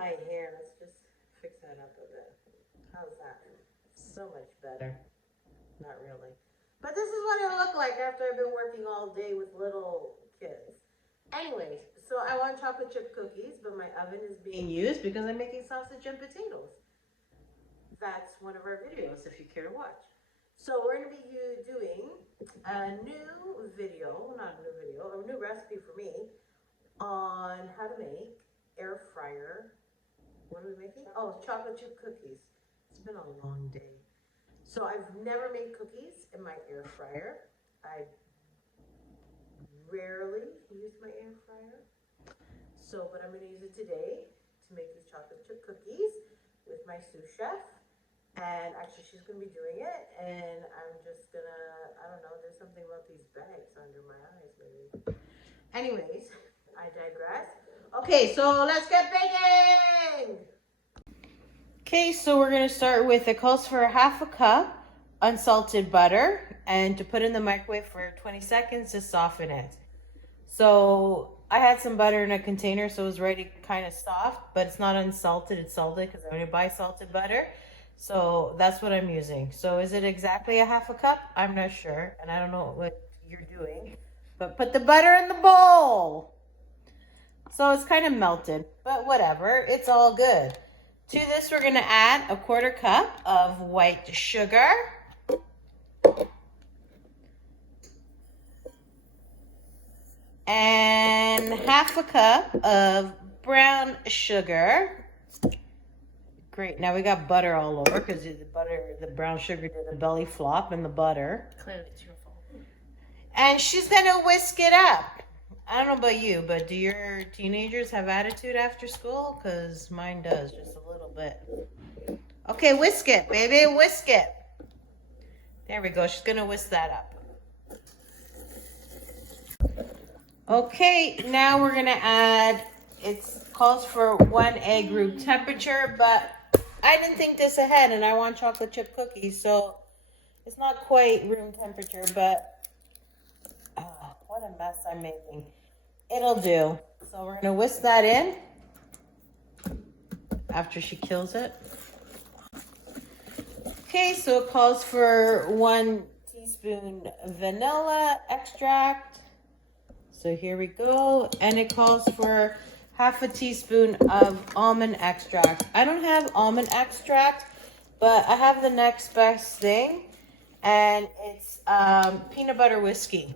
my hair. Let's just fix that up a bit. How's that? So much better. Not really. But this is what it looked like after I've been working all day with little kids. Anyways, so I want chocolate chip cookies, but my oven is being used because I'm making sausage and potatoes. That's one of our videos if you care to watch. So we're going to be doing a new video, not a new video, a new recipe for me on how to make air fryer. What are we making? Oh, chocolate chip cookies. It's been a long day. So I've never made cookies in my air fryer. I rarely use my air fryer. So, but I'm going to use it today to make these chocolate chip cookies with my sous chef. And actually she's going to be doing it. And I'm just going to, I don't know, there's something about these bags under my eyes maybe. Anyways, I digress. Okay, so let's get baking! Okay, so we're going to start with, it calls for ½ cup unsalted butter and to put in the microwave for 20 seconds to soften it. So I had some butter in a container, so it was already kind of soft, but it's not unsalted, it's salted because I only buy salted butter. So that's what I'm using. So is it exactly ½ cup? I'm not sure, and I don't know what you're doing, but put the butter in the bowl. So it's kind of melted, but whatever, it's all good. To this, we're going to add ¼ cup of white sugar. And ½ cup of brown sugar. Great, now we got butter all over because the brown sugar did the belly flop in the butter. Clearly it's your fault. And she's going to whisk it up. I don't know about you, but do your teenagers have attitude after school? Because mine does, just a little bit. Okay, whisk it, baby, whisk it. There we go. She's going to whisk that up. Okay, now we're going to add, it calls for 1 egg room temperature, but I didn't think this ahead, and I want chocolate chip cookies, so it's not quite room temperature, but what a mess I'm making. It'll do. So we're going to whisk that in after she kills it. Okay, so it calls for 1 teaspoon vanilla extract. So here we go. And it calls for ½ teaspoon of almond extract. I don't have almond extract, but I have the next best thing. And it's peanut butter whiskey.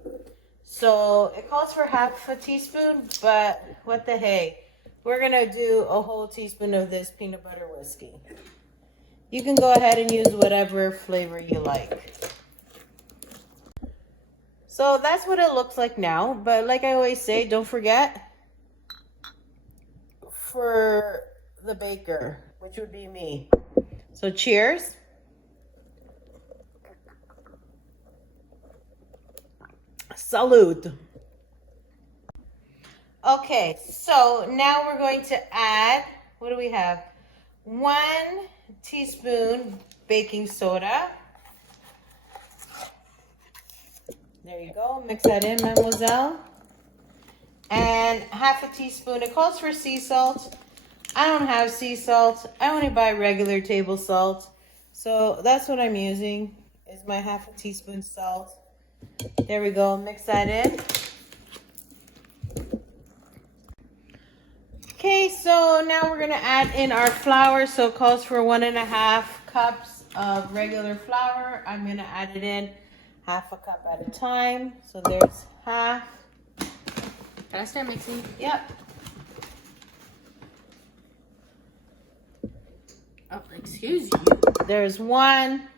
So it calls for ½ teaspoon, but what the hey. We're going to do a whole teaspoon of this peanut butter whiskey. You can go ahead and use whatever flavor you like. So that's what it looks like now. But like I always say, don't forget, for the baker, which would be me. So cheers. Salute. Okay, so now we're going to add, what do we have? 1 teaspoon baking soda. There you go. Mix that in, mademoiselle. And ½ teaspoon. It calls for sea salt. I don't have sea salt. I only buy regular table salt. So that's what I'm using, is my ½ teaspoon salt. There we go. Mix that in. Okay, so now we're going to add in our flour. So it calls for 1½ cups of regular flour. I'm going to add it in ½ cup at a time. So there's half. Can I start mixing? Yep. Oh, excuse you. There's 1.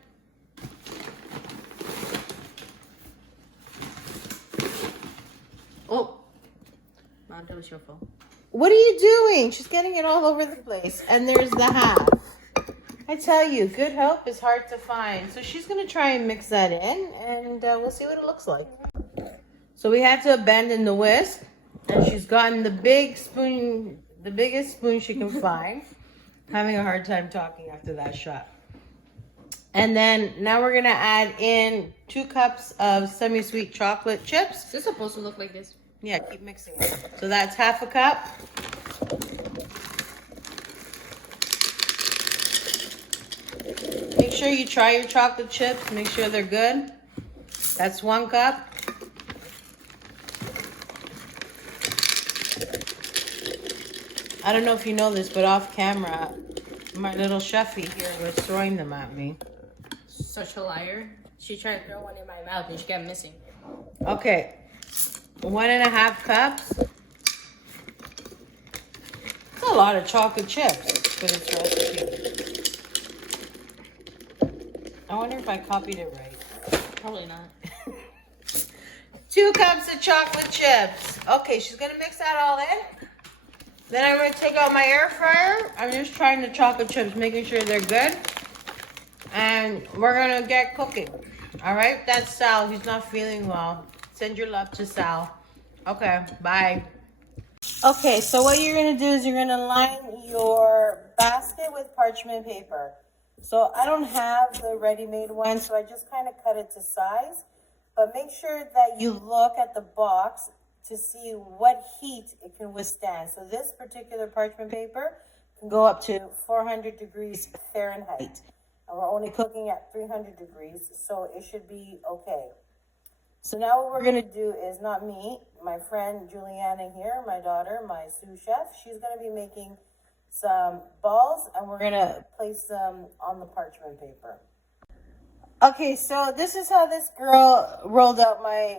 Oh. Mom, that was your fault. What are you doing? She's getting it all over the place. And there's the half. I tell you, good help is hard to find. So she's going to try and mix that in, and we'll see what it looks like. So we had to abandon the whisk, and she's gotten the big spoon, the biggest spoon she can find. Having a hard time talking after that shot. And then now we're going to add in 2 cups of semi-sweet chocolate chips. Is this supposed to look like this? Yeah, keep mixing it. So that's ½ cup. sure you try your chocolate chips. Make sure they're good. That's 1 cup. I don't know if you know this, but off camera, my little chefy here was throwing them at me. Such a liar. She tried to throw one in my mouth and she kept missing. Okay, 1.5 cups. That's a lot of chocolate chips for this recipe. I wonder if I copied it right. Probably not. 2 cups of chocolate chips. Okay, she's gonna mix that all in. Then I'm gonna take out my air fryer. I'm just trying the chocolate chips, making sure they're good. And we're gonna get cooking. All right, that's Sal. He's not feeling well. Send your love to Sal. Okay, bye. Okay, so what you're gonna do is you're gonna line your basket with parchment paper. So I don't have the ready-made one, so I just kind of cut it to size. But make sure that you look at the box to see what heat it can withstand. So this particular parchment paper can go up to 400 degrees Fahrenheit. And we're only cooking at 300 degrees, so it should be okay. So now what we're gonna do is, not me, my friend Julianna here, my daughter, my sous chef, she's gonna be making some balls and we're gonna place them on the parchment paper. Okay, so this is how this girl rolled out my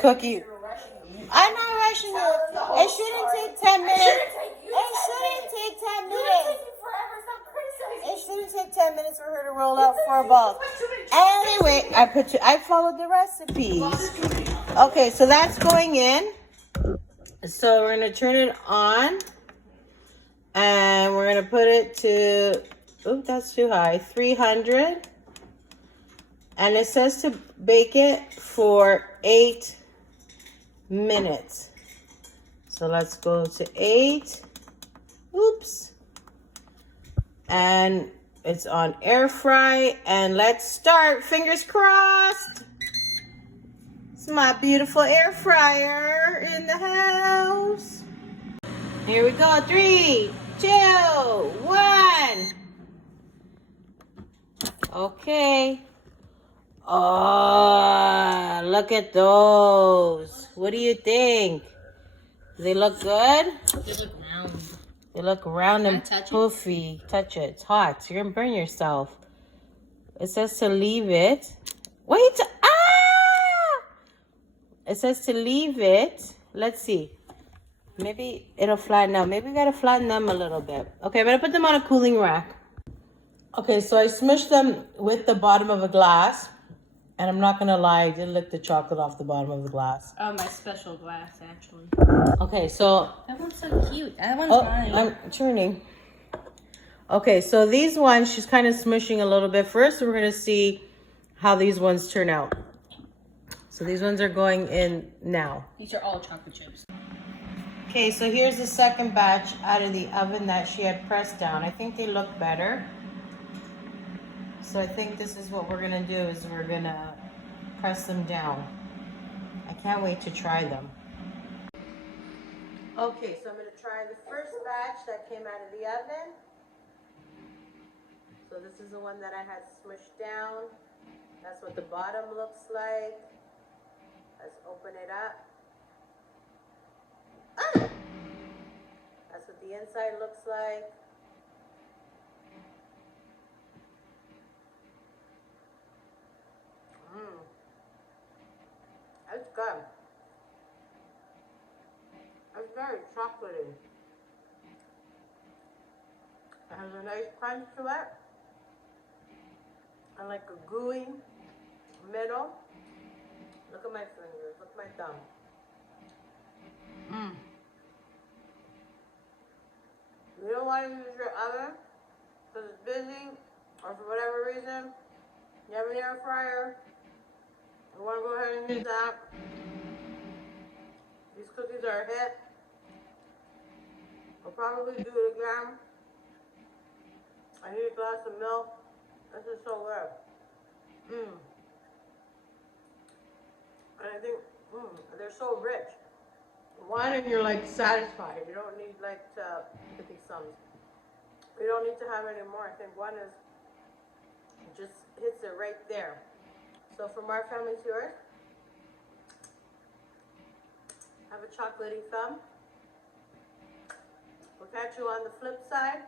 cookie. I'm not rushing you. It shouldn't take 10 minutes. It shouldn't take 10 minutes. It shouldn't take 10 minutes for her to roll out 4 balls. Anyway, I followed the recipes. Okay, so that's going in. So we're gonna turn it on, and we're gonna put it to, oh, that's too high, 300. And it says to bake it for 8 minutes. So let's go to 8. Oops. And it's on air fry. And let's start. Fingers crossed. It's my beautiful air fryer in the house. Here we go. 3, 2, 1. Okay. Oh, look at those. What do you think? Do they look good? They look round. They look round and Can I touch it? poofy. Touch it. It's hot. You're going to burn yourself. It says to leave it. Wait. Ah! It says to leave it. Let's see. Maybe it'll flatten out. Maybe we got to flatten them a little bit. Okay, I'm going to put them on a cooling rack. Okay, so I smushed them with the bottom of a glass. And I'm not going to lie, I did lick the chocolate off the bottom of the glass. Oh, my special glass, actually. Okay, so... That one's so cute. That one's mine. I'm turning. Okay, so these ones, she's kind of smushing a little bit. First, we're going to see how these ones turn out. So these ones are going in now. These are all chocolate chips. Okay, so here's the second batch out of the oven that she had pressed down. I think they look better. So I think this is what we're gonna do, is we're gonna press them down. I can't wait to try them. Okay, so I'm gonna try the first batch that came out of the oven. So this is the one that I had smushed down. That's what the bottom looks like. Let's open it up. Ah! That's what the inside looks like. That's good. It's very chocolatey. It has a nice crunch to it. And like a gooey middle. Look at my fingers. Look at my thumb. You don't want to use your oven because it's busy or for whatever reason. You have an air fryer. You want to go ahead and use that. These cookies are a hit. I'll probably do it again. I need a glass of milk. This is so good. And I think they're so rich. One, and you're like satisfied. You don't need like to get these sums. You don't need to have any more. I think one is It just hits it right there. So from our family to yours, have a chocolatey thumb. We'll catch you on the flip side.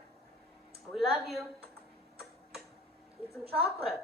We love you. Eat some chocolate.